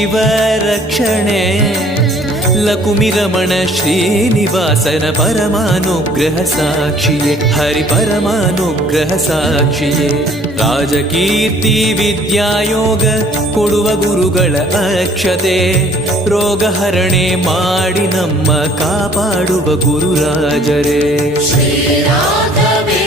ಶಿವರಕ್ಷಣೆ ಲಕುಮಿರಮಣ ಶ್ರೀನಿವಾಸನ ಪರಮಾನುಗ್ರಹ ಸಾಕ್ಷಿಯೇ, ಹರಿ ಪರಮಾನುಗ್ರಹ ಸಾಕ್ಷಿಯೇ. ರಾಜಕೀರ್ತಿ ವಿದ್ಯಾಯೋಗ ಕೊಡುವ ಗುರುಗಳ ಅಕ್ಷತೆ, ರೋಗ ಹರಣೆ ಮಾಡಿ ನಮ್ಮ ಕಾಪಾಡುವ ಗುರುರಾಜರೇ. ಶ್ರೀ ರಾಘವೇಂದ್ರ